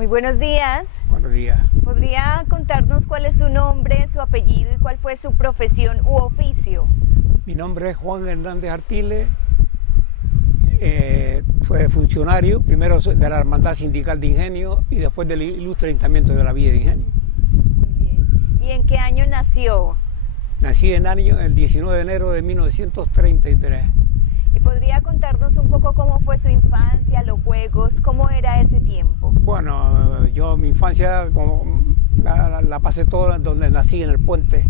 Muy buenos días. Buenos días. ¿Podría contarnos cuál es su nombre, su apellido y cuál fue su profesión u oficio? Mi nombre es Juan Hernández Artiles. Fue funcionario, primero de la Hermandad Sindical de Ingenio y después del Ilustre Ayuntamiento de la Villa de Ingenio. Muy bien. ¿Y en qué año nació? Nací el 19 de enero de 1933. ¿Y podría contarnos un poco cómo fue su infancia, los juegos, cómo era ese tiempo? Bueno, yo mi infancia la pasé toda donde nací, en el puente.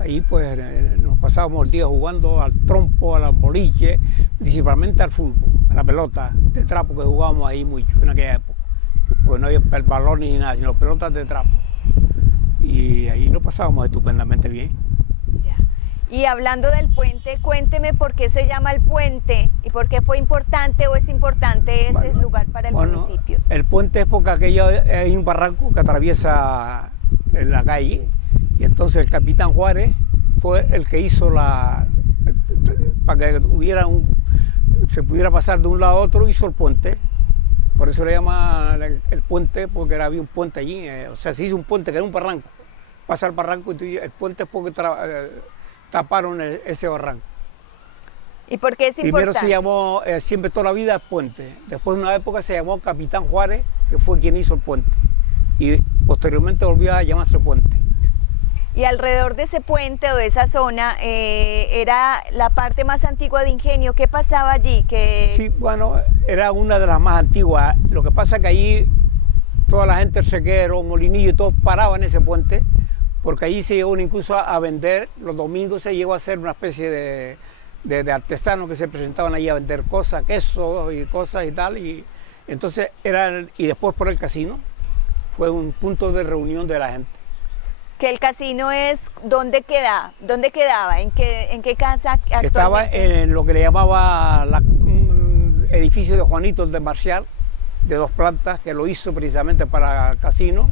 Ahí pues nos pasábamos el día jugando al trompo, al boliche, principalmente al fútbol, a la pelota de trapo que jugábamos ahí mucho en aquella época. Porque no había balón ni nada, sino pelotas de trapo. Y ahí lo pasábamos estupendamente bien. Ya. Y hablando del puente, cuénteme por qué se llama el puente y por qué fue importante o es importante ese lugar para el municipio. El puente es porque aquello hay un barranco que atraviesa la calle. Y entonces el capitán Juárez fue el que hizo para que se pudiera pasar de un lado a otro, hizo el puente. Por eso le llama el puente, porque había un puente allí. O sea, se hizo un puente que era un barranco. Pasa el barranco y el puente es porque taparon ese barranco. ¿Y por qué es Primero importante? se llamó, siempre toda la vida, puente. Después de una época se llamó Capitán Juárez, que fue quien hizo el puente. Y posteriormente volvió a llamarse puente. Y alrededor de ese puente o de esa zona era la parte más antigua de Ingenio. ¿Qué pasaba allí? Sí, bueno, era una de las más antiguas. Lo que pasa es que allí toda la gente, el sequero, Molinillo y todos paraban en ese puente, porque allí se llegó incluso a vender, los domingos se llegó a hacer una especie de artesanos que se presentaban allí a vender cosas, quesos y cosas y tal. Y entonces y después por el casino, fue un punto de reunión de la gente. Que el casino es, ¿dónde quedaba? ¿En qué casa actualmente? Estaba en lo que le llamaba un edificio de Juanitos de Marcial, de 2 plantas, que lo hizo precisamente para casino,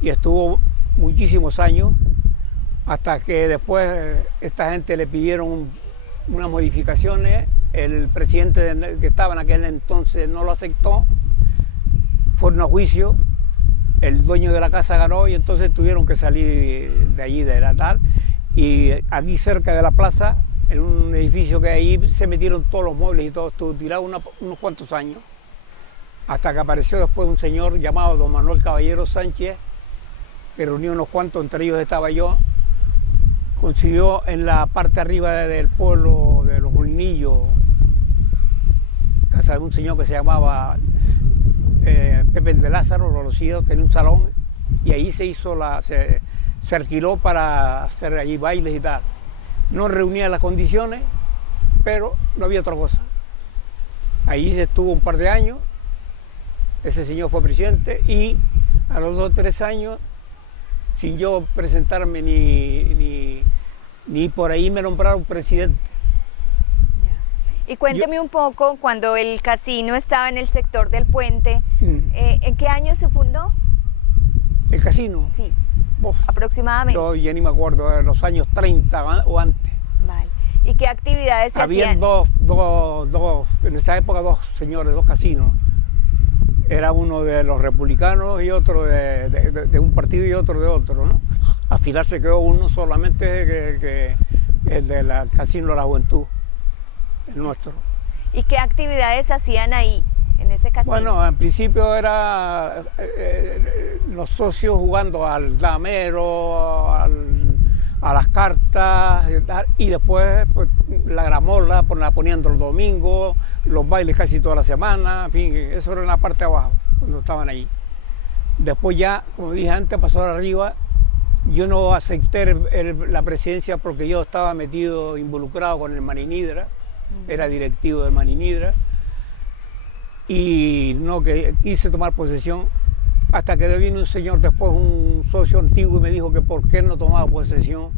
y estuvo muchísimos años, hasta que después esta gente le pidieron unas modificaciones, el presidente que estaba en aquel entonces no lo aceptó, fueron a juicio. El dueño de la casa ganó y entonces tuvieron que salir de allí, de la tal. Y aquí cerca de la plaza, en un edificio que hay ahí, se metieron todos los muebles y todo, estuvo tirado unos cuantos años. Hasta que apareció después un señor llamado don Manuel Caballero Sánchez, que reunió unos cuantos, entre ellos estaba yo. Consiguió en la parte arriba del pueblo de Los Molinillos, casa de un señor que se llamaba Pepe de Lázaro, lo conocido, tenía un salón y ahí se alquiló para hacer allí bailes y tal. No reunía las condiciones, pero no había otra cosa. Ahí se estuvo un par de años, ese señor fue presidente y a los 2 o 3 años, sin yo presentarme ni por ahí, me nombraron presidente. Y cuénteme un poco, cuando el casino estaba en el sector del puente, ¿en qué año se fundó? ¿El casino? Sí, aproximadamente. Yo ya ni me acuerdo, de los años 30 o antes. Vale. ¿Y qué actividades se hacían? Habían en esa época 2 señores, 2 casinos. Era uno de los republicanos y otro de un partido y otro de otro, ¿no? Al final se quedó uno solamente que el del Casino de la Juventud. El nuestro. ¿Y qué actividades hacían ahí, en ese casino? Bueno, en principio era los socios jugando al damero, a las cartas y después pues, la gramola, la ponían los domingos, los bailes casi toda la semana, en fin, eso era en la parte de abajo, cuando estaban ahí. Después ya, como dije antes, pasó arriba. Yo no acepté la presidencia porque yo estaba involucrado con el Maninidra. Era directivo de Maninidra y no que quise tomar posesión hasta que vino un señor después, un socio antiguo, y me dijo que por qué no tomaba posesión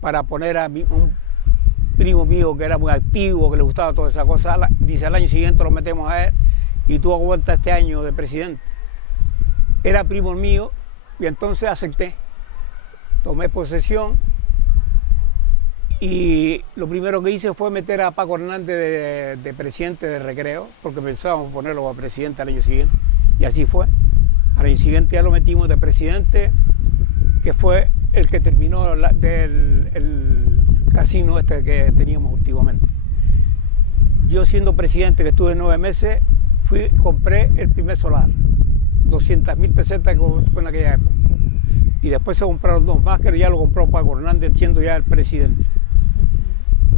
para poner a un primo mío que era muy activo, que le gustaba toda esa cosa. Dice, al año siguiente lo metemos a él y tú aguantas este año de presidente. Era primo mío y entonces acepté, tomé posesión. Y lo primero que hice fue meter a Paco Hernández de presidente de recreo, porque pensábamos ponerlo a presidente al año siguiente. Y así fue. Al año siguiente ya lo metimos de presidente, que fue el que terminó el casino este que teníamos últimamente. Yo siendo presidente, que estuve 9 meses, compré el primer solar, 200.000 pesetas que fue en aquella época. Y después se compraron 2 más, que ya lo compró Paco Hernández, siendo ya el presidente.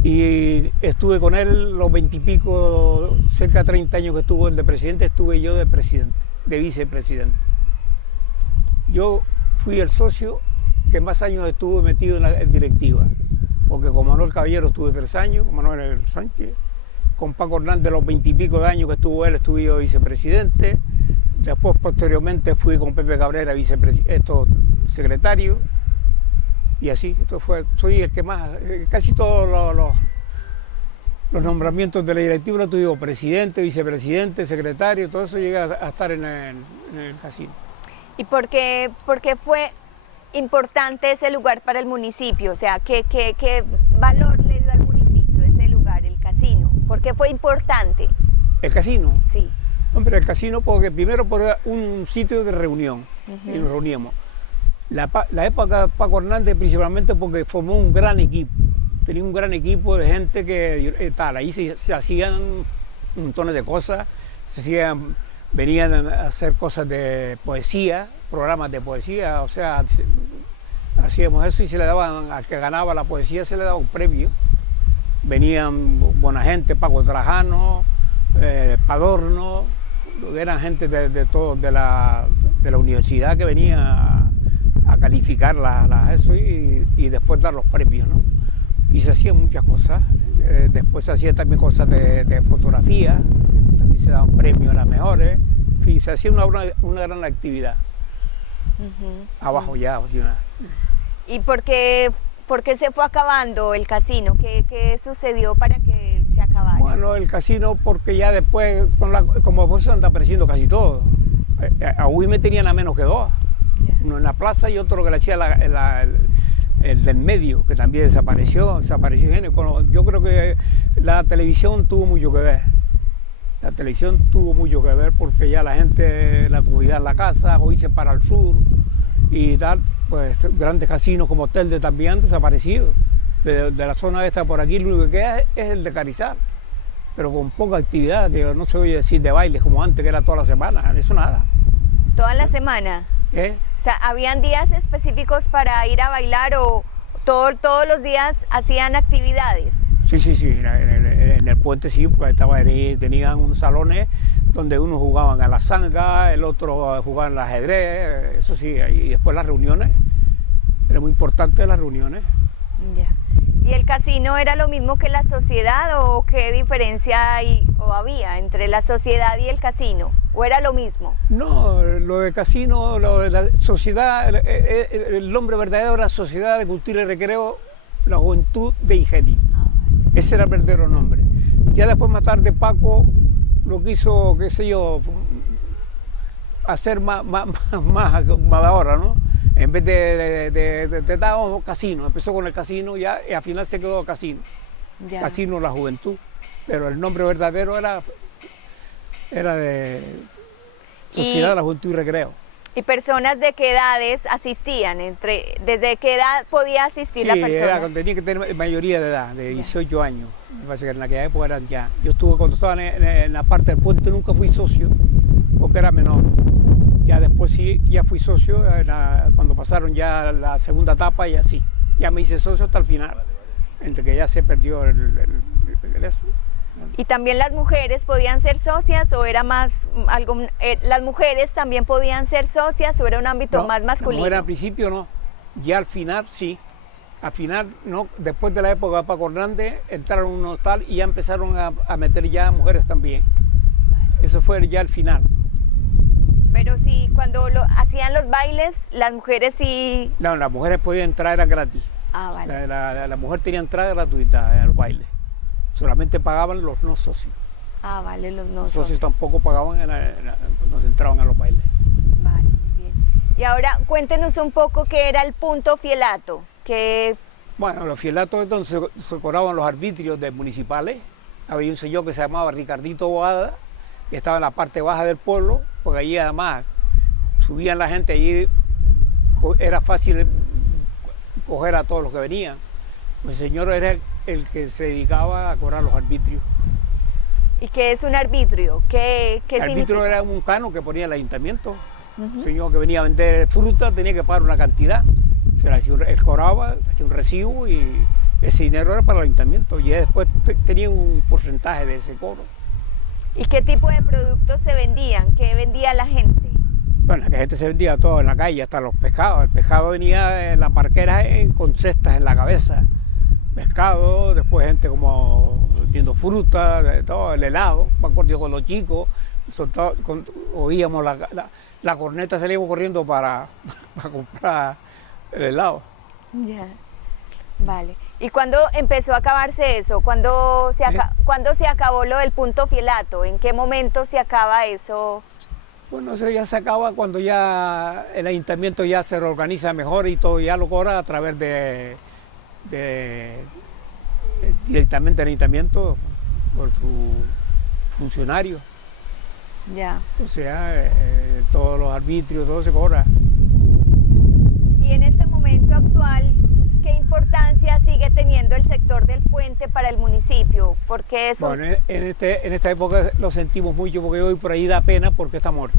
Y estuve con él los 20 y pico, cerca de 30 años que estuvo él de presidente, estuve yo de presidente, de vicepresidente. Yo fui el socio que más años estuve metido en directiva, porque con Manuel Caballero estuve 3 años, con Manuel Sánchez, con Paco Hernández los 20 y pico de años que estuvo él, estuve yo vicepresidente. Después, posteriormente, fui con Pepe Cabrera, secretario, y así, soy el que más, casi todos los nombramientos de la directiva los tuve, presidente, vicepresidente, secretario, todo eso llega a estar en el casino. ¿Y por qué fue importante ese lugar para el municipio? O sea, ¿qué valor le dio al municipio ese lugar, el casino? ¿Por qué fue importante? ¿El casino? Sí. Hombre, el casino porque primero por un sitio de reunión, y nos reuníamos. La época de Paco Hernández principalmente porque formó un gran equipo, tenía un gran equipo de gente que ahí se hacían montones de cosas, venían a hacer cosas de poesía, programas de poesía, o sea, hacíamos eso y se le daban, al que ganaba la poesía se le daba un premio. Venían buena gente, Paco Trajano, Padorno, eran gente de la universidad que venía a calificar eso y después dar los premios, ¿no? Y se hacían muchas cosas, después se hacían también cosas de fotografía, también se daban premios a las mejores, en fin, se hacía una gran actividad, abajo ya. ¿Y por qué se fue acabando el casino? ¿Qué sucedió para que se acabara? Bueno, el casino porque ya después, como después se anda apareciendo casi todo. A Huí me tenían a menos que 2. Uno en la plaza y otro que le hacía el del medio, que también desapareció. Yo creo que la televisión tuvo mucho que ver. La televisión tuvo mucho que ver porque ya la gente, la comunidad en la casa, hoy se para al sur y tal, pues grandes casinos como Telde también han desaparecido. De la zona esta por aquí, lo único que queda es el de Carizal, pero con poca actividad, que no se oye decir de bailes como antes, que era toda la semana, eso nada. ¿Toda la semana? O sea, ¿habían días específicos para ir a bailar o todos los días hacían actividades? Sí, en el puente sí, porque tenían unos salones donde unos jugaban a la zanga, el otro jugaban al ajedrez, eso sí, y después las reuniones, era muy importante las reuniones. Ya. ¿Y el casino era lo mismo que la sociedad o qué diferencia había entre la sociedad y el casino? ¿O era lo mismo? No, lo de casino, lo de la sociedad, el nombre verdadero era Sociedad de Cultura y Recreo, la Juventud de Ingenio. Ese era el verdadero nombre. Ya después más tarde Paco lo quiso, qué sé yo, hacer más de ahora, ¿no? En vez de dábamos casino, empezó con el casino ya y al final se quedó casino. Ya. Casino La Juventud, pero el nombre verdadero era de Sociedad de la Juventud y Recreo. ¿Y personas de qué edades asistían? ¿Desde qué edad podía asistir la persona? Tenía que tener mayoría de edad, de 18 años. Me parece que en aquella época eran ya. Yo estuve cuando estaba en la parte del puente, nunca fui socio, porque era menor. Ya después sí, ya fui socio, cuando pasaron ya la segunda etapa y así. Ya me hice socio hasta el final, entre que ya se perdió el eso. ¿Y también las mujeres podían ser socias o era más las mujeres también podían ser socias o era un ámbito más masculino? No, al principio no, ya al final sí. Al final no, después de la época de Paco Hernández entraron unos tal y ya empezaron a meter ya mujeres también. Vale. Eso fue ya al final. Pero sí, cuando hacían los bailes, las mujeres sí... No, las mujeres podían entrar, era gratis. Ah, vale. La mujer tenía entrada gratuita a los bailes. Solamente pagaban los no socios. Ah, vale, los no socios. Los socios tampoco pagaban cuando entraban a los bailes. Vale, bien. Y ahora cuéntenos un poco qué era el punto fielato. Bueno, los fielatos es donde se cobraban los arbitrios de municipales. Había un señor que se llamaba Ricardito Boada, que estaba en la parte baja del pueblo, porque allí además subían la gente, allí era fácil coger a todos los que venían. Pues el señor era el que se dedicaba a cobrar los arbitrios. ¿Y qué es un arbitrio? ¿Qué El arbitrio significa? era un cano que ponía el ayuntamiento. Un señor que venía a vender fruta tenía que pagar una cantidad. Él cobraba, hacía un recibo y ese dinero era para el ayuntamiento. Y después tenía un porcentaje de ese cobro. ¿Y qué tipo de productos se vendían? ¿Qué vendía la gente? Bueno, la gente se vendía todo en la calle, hasta los pescados. El pescado venía en las barqueras con cestas en la cabeza. Pescado, después gente como vendiendo fruta, de todo, el helado. Me acuerdo yo con los chicos, oíamos la corneta, salíamos corriendo para comprar el helado. Ya, vale. ¿Y cuándo empezó a acabarse eso? ¿Cuándo se acabó lo del punto fielato? ¿En qué momento se acaba eso? Bueno, eso ya se acaba cuando ya el ayuntamiento ya se reorganiza mejor y todo ya lo cobra a través directamente al ayuntamiento por su funcionario. Ya. Entonces ya todos los arbitrios, todo se cobra. Y en este momento actual, ¿qué importancia sigue teniendo el sector del puente para el municipio? Porque es Bueno, en esta época lo sentimos mucho porque hoy por ahí da pena porque está muerto.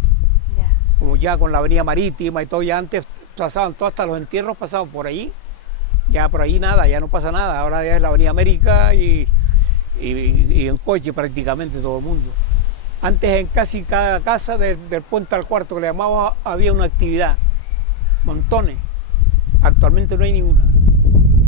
Ya. Como ya con la avenida marítima y todo, ya antes pasaban todos, hasta los entierros pasaban por ahí. Ya por ahí nada, ya no pasa nada. Ahora ya es la avenida América y en coche prácticamente todo el mundo. Antes en casi cada casa, del puente al cuarto que le llamábamos, había una actividad, montones. Actualmente no hay ninguna.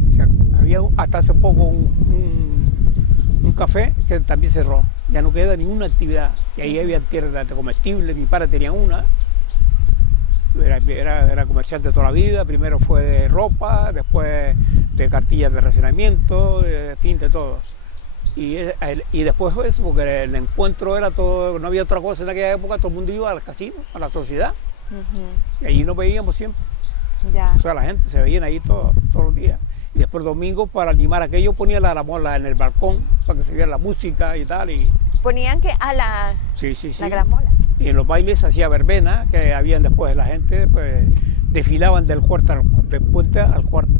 O sea, había hasta hace poco un café que también cerró. Ya no queda ninguna actividad. Y ahí había tierras de comestibles, mi padre tenía una. Era comerciante toda la vida, primero fue de ropa, después de cartillas de racionamiento, en fin, de todo. Y después fue eso, porque el encuentro era todo, no había otra cosa en aquella época, todo el mundo iba al casino, a la sociedad. Y allí nos veíamos siempre. Ya. O sea, la gente se veía ahí todos los días. Y después el domingo, para animar aquello, ponía la gramola en el balcón para que se viera la música y tal. Ponían que a la gramola. Y en los bailes se hacía verbena, que habían después la gente, pues desfilaban del puente al cuarto,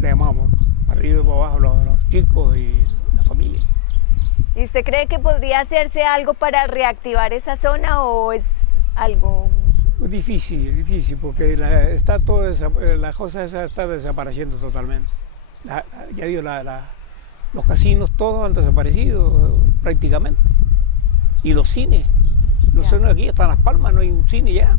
le llamábamos, arriba y por abajo los chicos y la familia. ¿Y usted cree que podría hacerse algo para reactivar esa zona o es algo...? Difícil, porque las cosas esas están desapareciendo totalmente. Ya digo, los casinos todos han desaparecido prácticamente. Y los cines. Los cines aquí están en Las Palmas, no hay un cine ya.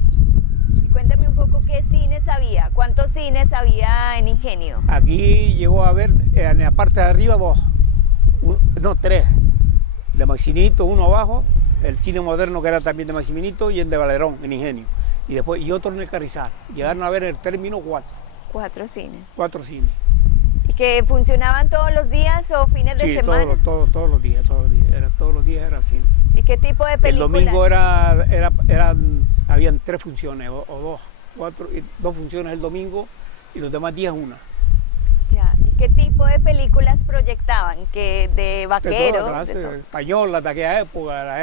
Y cuéntame un poco qué cines había, cuántos cines había en Ingenio. Aquí llegó a haber en la parte de arriba tres. De Maximito, uno abajo, el cine moderno que era también de Maximito y el de Valerón en Ingenio. Y otro en el Carrizal. Llegaron a ver en el término 4. 4 cines. 4 cines. ¿Y que funcionaban todos los días o fines de semana? Sí, todos los días. Todos los días era cine. ¿Y qué tipo de películas? El domingo habían 3 funciones o 2 funciones el domingo y los demás días una. Ya. ¿Y qué tipo de películas proyectaban? ¿Que de vaqueros? Españolas de aquella época,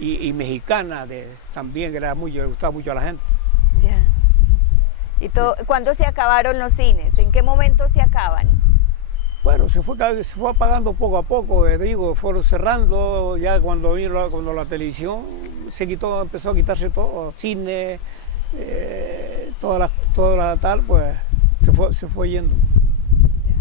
y mexicanas también, que le gustaba mucho a la gente. Ya. ¿Y cuándo se acabaron los cines? ¿En qué momento se acaban? Bueno, se fue apagando poco a poco, fueron cerrando, ya cuando la televisión empezó a quitarse todo, cine, toda la tal, pues se fue yendo. Ya.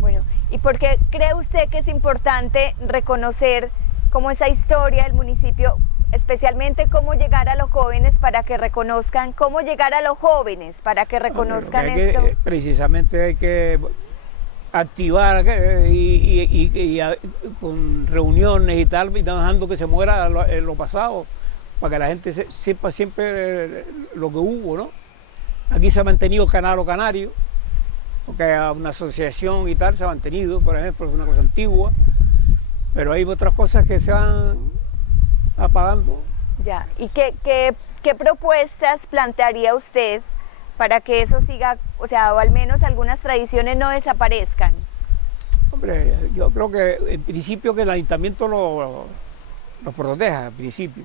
Bueno, ¿y por qué cree usted que es importante reconocer como esa historia del municipio, especialmente cómo llegar a los jóvenes para que reconozcan, esto? Precisamente hay que activar con reuniones y tal, y dejando que se muera lo pasado, para que la gente sepa siempre lo que hubo, ¿no? Aquí se ha mantenido Canaro Canario, porque una asociación y tal se ha mantenido, por ejemplo, es una cosa antigua, pero hay otras cosas que se van apagando. Ya, ¿y qué propuestas plantearía usted para que eso siga, o al menos algunas tradiciones no desaparezcan? Hombre, yo creo que en principio que el ayuntamiento lo proteja, en principio.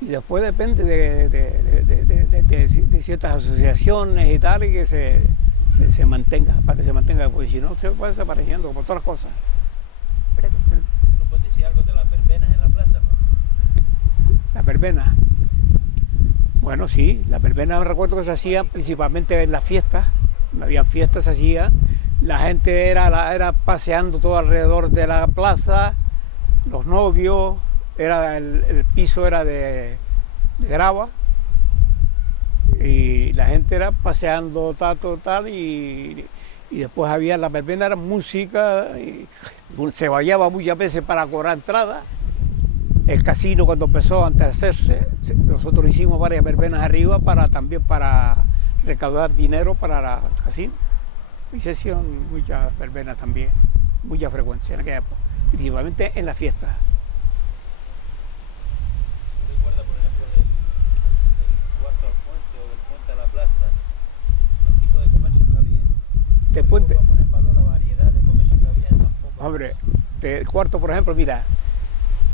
Y después depende de ciertas asociaciones y tal, y que se mantenga, para que se mantenga, porque si no se va desapareciendo por todas las cosas. ¿No puedes decir algo de las verbenas en la plaza? La verbena. Bueno, sí, la verbena me recuerdo que se hacían principalmente en las fiestas. Había fiestas, se hacía. La gente era paseando todo alrededor de la plaza, los novios, el piso era de grava y la gente era paseando tal y después había la verbena, era música, y se vallaba muchas veces para cobrar entrada. El casino cuando empezó antes de hacerse, nosotros hicimos varias verbenas arriba también para recaudar dinero para el casino. Y se hicieron muchas verbenas también, mucha frecuencia en aquella época, principalmente en las fiestas. ¿Te recuerdas, por ejemplo, del cuarto al puente o del puente a la plaza, los tipos de comercios que había? Del puente. ¿Cómo poner en valor la variedad de comercios que había en tan pocos? Hombre, del cuarto, por ejemplo, mira,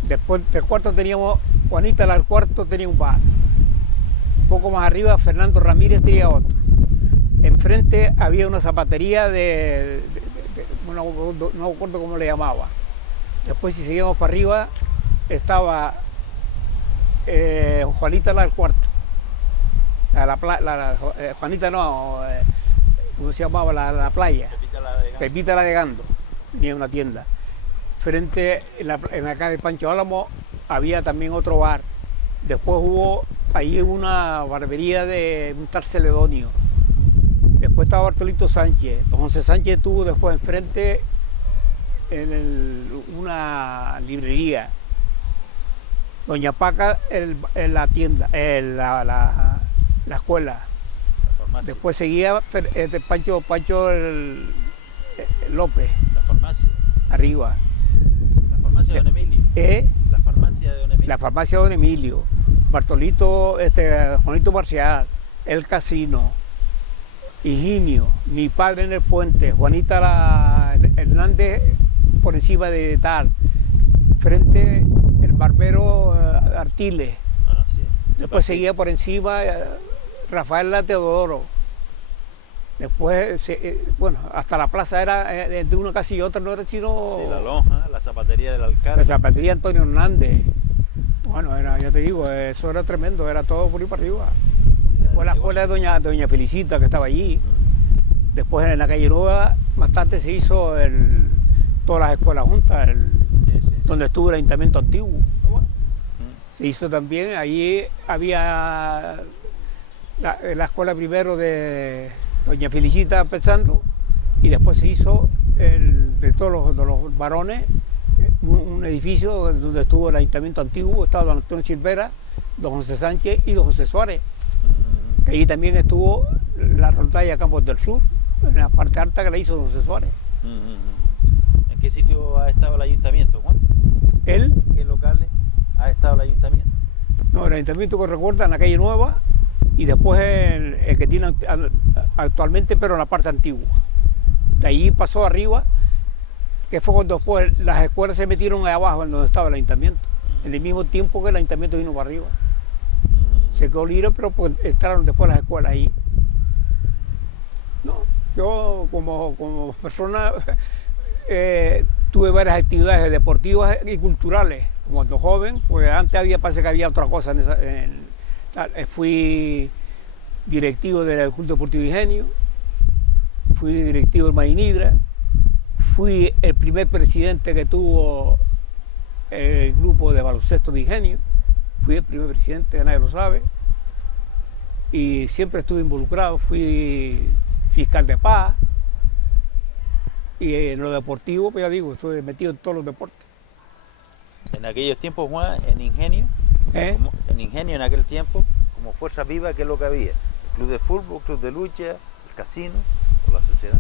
después del cuarto teníamos, Juanita al cuarto tenía un bar. Un poco más arriba, Fernando Ramírez tenía otro. Enfrente había una zapatería no me acuerdo cómo le llamaba. Después, si seguíamos para arriba, estaba Juanita al cuarto. Juanita no, ¿cómo se llamaba? La playa. Pepita la de Gando, tenía una tienda. Frente, en la calle de Pancho Álamo, había también otro bar. Después hubo ahí una barbería de un tal Celedonio. Después estaba Bartolito Sánchez. Don José Sánchez tuvo después enfrente una librería. Doña Paca en la tienda, la escuela. La después seguía Pancho López. La farmacia. Arriba. La farmacia de Don Emilio. La farmacia de Don Emilio. La farmacia de Don Emilio. Bartolito, Juanito Marcial, el casino. Higinio, mi padre en el puente, Juanita Hernández por encima de tal, frente el barbero Artiles. Sí. Después seguía por encima Rafael La Teodoro. Después, bueno, hasta la plaza era de una casa y otra, no era sino... Sí, la lonja, la zapatería del alcalde. La zapatería Antonio Hernández. Bueno, ya te digo, eso era tremendo, era todo por ahí para arriba. Después la escuela de Doña Felicita, que estaba allí. Después en la calle Nueva, más tarde se hizo todas las escuelas juntas, donde estuvo el ayuntamiento antiguo. Se hizo también, allí había la escuela primero de Doña Felicita empezando, y después se hizo de todos los varones, un edificio donde estuvo el ayuntamiento antiguo, estaba don Antonio Silvera, don José Sánchez y don José Suárez. Que allí también estuvo la rondalla Campos del Sur, en la parte alta que la hizo don José Suárez. ¿En qué sitio ha estado el ayuntamiento, Juan? ¿Él? ¿En qué locales ha estado el ayuntamiento? No, el ayuntamiento que recuerda en la calle Nueva y después el que tiene actualmente, pero en la parte antigua. De allí pasó arriba, que fue cuando después las escuelas se metieron ahí abajo, en donde estaba el ayuntamiento, en el mismo tiempo que el ayuntamiento vino para arriba. Se quedó libre, pero pues entraron después las escuelas ahí. No, yo como persona tuve varias actividades deportivas y culturales, como cuando joven, porque antes parece que había otra cosa. Fui directivo del Club Deportivo Ingenio, fui directivo del Marinidra, fui el primer presidente que tuvo el grupo de baloncesto de Ingenio. Fui el primer presidente, nadie lo sabe, y siempre estuve involucrado, fui fiscal de paz, y en lo deportivo, pues ya digo, estuve metido en todos los deportes. En aquellos tiempos, Juan, en Ingenio, en Ingenio en aquel tiempo, como fuerza viva, ¿qué es lo que había? El club de fútbol, club de lucha, el casino o la sociedad.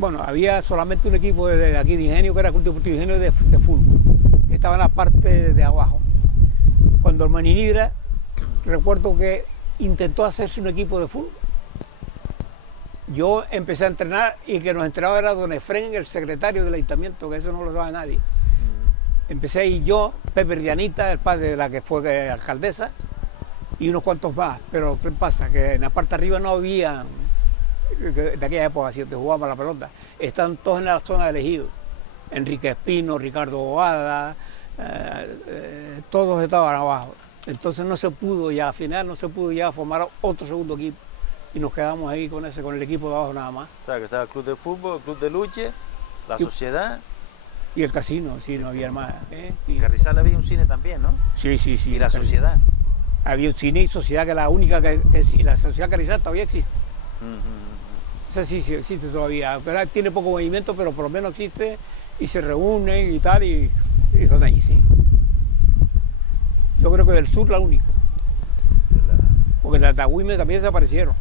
Bueno, había solamente un equipo de aquí de Ingenio, que era el Club Deportivo Ingenio de fútbol, que estaba en la parte de abajo. Cuando el Marinidra, recuerdo que intentó hacerse un equipo de fútbol. Yo empecé a entrenar y el que nos entrenaba era don Efrén, el secretario del ayuntamiento, que eso no lo sabe nadie. Empecé ahí yo, Pepe Dianita, el padre de la que fue alcaldesa, y unos cuantos más. Pero ¿qué pasa? Que en la parte de arriba no había, de aquella época, si te jugaba la pelota, están todos en la zona de elegido. Enrique Espino, Ricardo Boada, todos estaban abajo. Entonces no se pudo ya, al final no se pudo ya formar otro segundo equipo. Y nos quedamos ahí con el equipo de abajo nada más. O sea, que estaba el club de fútbol, el club de lucha, la sociedad. Y el casino, sí, no había más. En Carrizal había un cine también, ¿no? Sí, sí, sí. Y la sociedad. Había un cine y sociedad, que es la única y la sociedad Carrizal todavía existe. Esa sí existe todavía. Pero tiene poco movimiento, pero por lo menos existe y se reúnen y tal, y están ahí, sí. Yo creo que del sur la única. Porque las de Agüime también desaparecieron.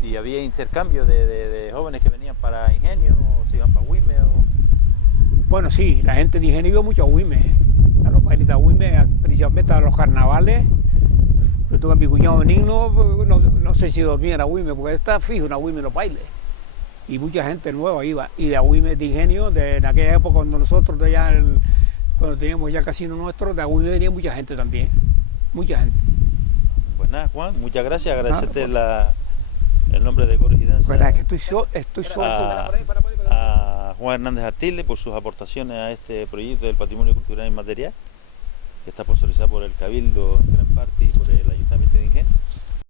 ¿Y había intercambio de jóvenes que venían para Ingenio o se iban para Agüime? Bueno, sí, la gente de Ingenio iba mucho a Agüime, a los bailes de Agüime, principalmente a los carnavales. Yo tuve a mi cuñado Benigno, no sé si dormía en Agüime, porque está fijo en Agüime los bailes. Y mucha gente nueva iba. Y de Agüime, de Ingenio, en aquella época cuando nosotros cuando teníamos ya el casino nuestro, de Agüime venía mucha gente también. Mucha gente. Pues nada, Juan, muchas gracias, agradecerte el nombre de Coro y Danza. Verdad, que estoy solo. A Juan Hernández Artiles por sus aportaciones a este proyecto del patrimonio cultural inmaterial, que está sponsorizado por el Cabildo en gran parte y por el Ayuntamiento de Ingenio.